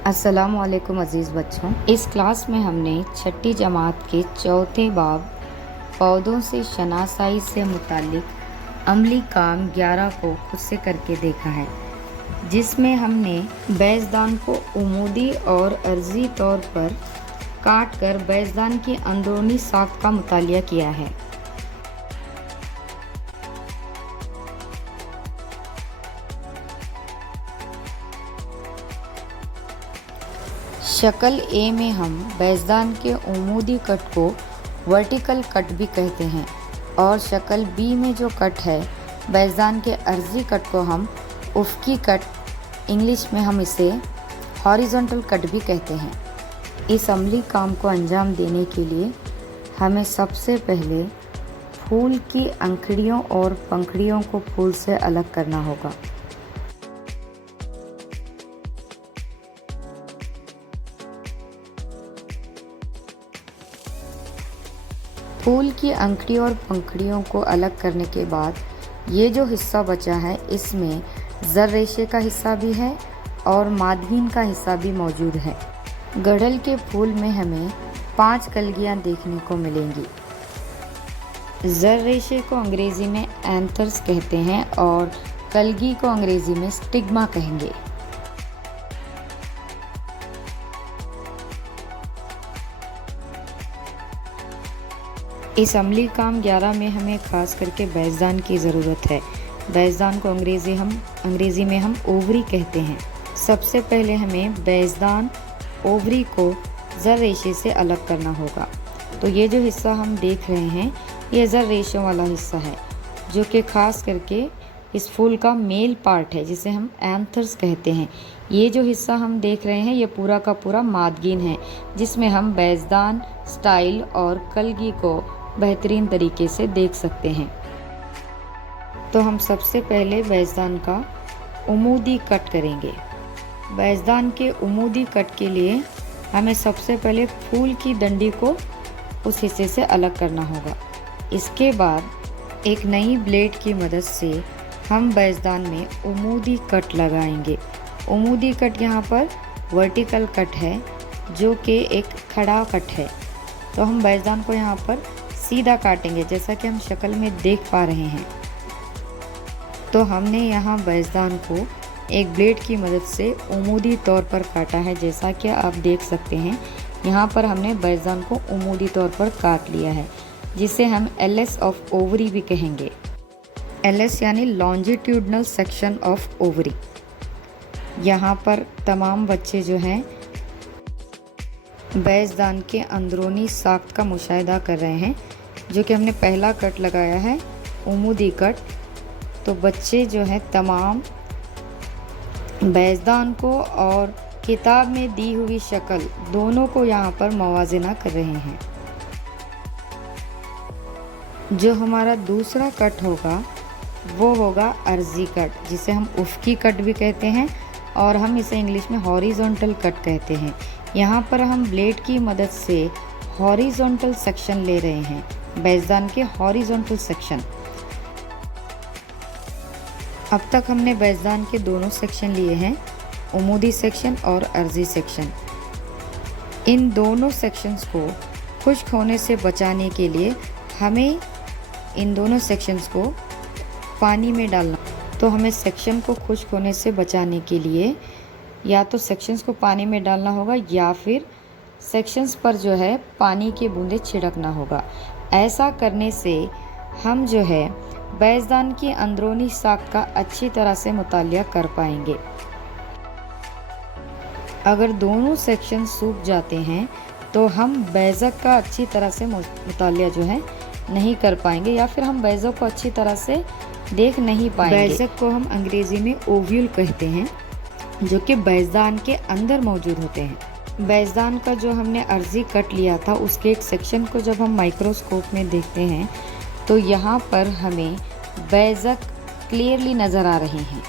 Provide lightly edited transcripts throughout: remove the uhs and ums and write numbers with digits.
अस्सलामुअलैकुम अज़ीज़ बच्चों, इस क्लास में हमने छठी जमात के चौथे बाब पौधों से शनासाई से मुतालिक अमली काम 11 को खुद से करके देखा है, जिसमें हमने बैज़दान को उमूदी और अर्जी तौर पर काट कर बैज़दान की अंदरूनी साख्त का मुतालिया किया है। शक्ल ए में हम बैज़दान के उमूदी कट को वर्टिकल कट भी कहते हैं और शक्ल बी में जो कट है बैज़दान के अर्जी कट को हम उफ़की कट, इंग्लिश में हम इसे हॉरिजॉन्टल कट भी कहते हैं। इस अमली काम को अंजाम देने के लिए हमें सबसे पहले फूल की अंखड़ियों और पंखड़ियों को फूल से अलग करना होगा। फूल की अंखड़ी और पंखड़ियों को अलग करने के बाद ये जो हिस्सा बचा है इसमें ज़र रेशे का हिस्सा भी है और मादगीन का हिस्सा भी मौजूद है। गड़हल के फूल में हमें 5 कलगियाँ देखने को मिलेंगी। ज़र रेशे को अंग्रेज़ी में एंथर्स कहते हैं और कलगी को अंग्रेज़ी में स्टिग्मा कहेंगे। इस अमली काम 11 में हमें ख़ास करके बैज़दान की ज़रूरत है। बैज़दान को अंग्रेज़ी में हम ओवरी कहते हैं। सबसे पहले हमें बैज़दान ओवरी को ज़र रेशे से अलग करना होगा। तो ये जो हिस्सा हम देख रहे हैं ये ज़र रेशों वाला हिस्सा है, जो कि ख़ास करके इस फूल का मेल पार्ट है, जिसे हम एंथर्स कहते हैं। ये जो हिस्सा हम देख रहे हैं ये पूरा का पूरा मादगीन है, जिसमें हम बैज़दान, स्टाइल और कलगी को बेहतरीन तरीके से देख सकते हैं। तो हम सबसे पहले बैज़दान का उमूदी कट करेंगे। बैज़दान के उमूदी कट के लिए हमें सबसे पहले फूल की डंडी को उस हिस्से से अलग करना होगा। इसके बाद एक नई ब्लेड की मदद से हम बैज़दान में उमूदी कट लगाएंगे। उमूदी कट यहाँ पर वर्टिकल कट है, जो कि एक खड़ा कट है। तो हम बैज़दान को यहाँ पर सीधा काटेंगे, जैसा कि हम शक्ल में देख पा रहे हैं। तो हमने यहाँ बैज़दान को एक ब्लेड की मदद से उमूदी तौर पर काटा है, जैसा कि आप देख सकते हैं। यहाँ पर हमने बैज़दान को उमूदी तौर पर काट लिया है, जिसे हम एलएस ऑफ ओवरी भी कहेंगे। एलएस यानी लॉन्जिट्यूडनल सेक्शन ऑफ ओवरी। यहाँ पर तमाम बच्चे जो हैं बैज़दान के अंदरूनी साख्त का मुशाहिदा कर रहे हैं, जो कि हमने पहला कट लगाया है उमूदी कट। तो बच्चे जो हैं तमाम बैज़दान को और किताब में दी हुई शक्ल दोनों को यहाँ पर मवाजना कर रहे हैं। जो हमारा दूसरा कट होगा वो होगा अर्जी कट, जिसे हम उफ़की कट भी कहते हैं और हम इसे इंग्लिश में हॉरिजॉन्टल कट कहते हैं। यहाँ पर हम ब्लेड की मदद से हॉरिजॉन्टल सेक्शन ले रहे हैं, बैज़दान के हॉरिजॉन्टल सेक्शन। अब तक हमने बैज़दान के दोनों सेक्शन लिए हैं, उमूदी सेक्शन और अर्जी सेक्शन। इन दोनों सेक्शंस को खुश्क होने से बचाने के लिए हमें इन दोनों सेक्शंस को पानी में डालना। तो हमें सेक्शन को खुश्क होने से बचाने के लिए या तो सेक्शंस को पानी में डालना होगा या फिर सेक्शंस पर जो है पानी की बूंदें छिड़कना होगा। ऐसा करने से हम जो है बैज़दान की अंदरूनी साख्त का अच्छी तरह से मुतालिया कर पाएंगे। अगर दोनों सेक्शन सूख जाते हैं तो हम बैज़क का अच्छी तरह से मुतालिया जो है नहीं कर पाएंगे, या फिर हम बैज़क को अच्छी तरह से देख नहीं पाएंगे। बैज़क को हम अंग्रेज़ी में ओव्यूल कहते हैं, जो कि बैज़दान के अंदर मौजूद होते हैं। बैज़दान का जो हमने अर्जी कट लिया था उसके एक सेक्शन को जब हम माइक्रोस्कोप में देखते हैं तो यहाँ पर हमें बैज़क क्लियरली नज़र आ रहे हैं।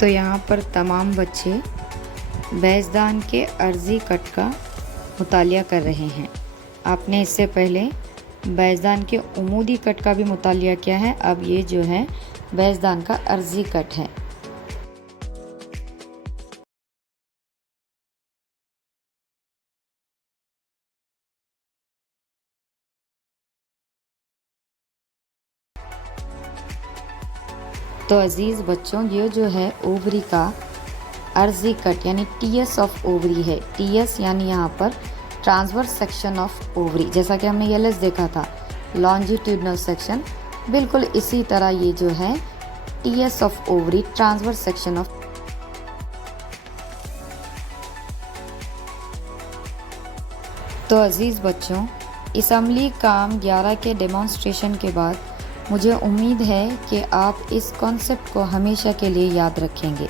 तो यहाँ पर तमाम बच्चे बैज़दान के अर्जी कट का मुतालिया कर रहे हैं। आपने इससे पहले बैज़दान के उमूदी कट का भी मुतालिया किया है। अब ये जो है बैजदान का अर्जी कट है। तो अजीज़ बच्चों, ये जो है ओवरी का अर्जी कट यानी टीएस ऑफ ओवरी है। टीएस यानी यहाँ पर ट्रांसवर्स सेक्शन ऑफ ओवरी, जैसा कि हमने एलएस देखा था लॉन्जिट्यूडनल सेक्शन, बिल्कुल इसी तरह ये जो है TS of ovary transverse section of. तो अजीज़ बच्चों, इस अमली काम 11 के डेमोन्स्ट्रेशन के बाद मुझे उम्मीद है कि आप इस कॉन्सेप्ट को हमेशा के लिए याद रखेंगे।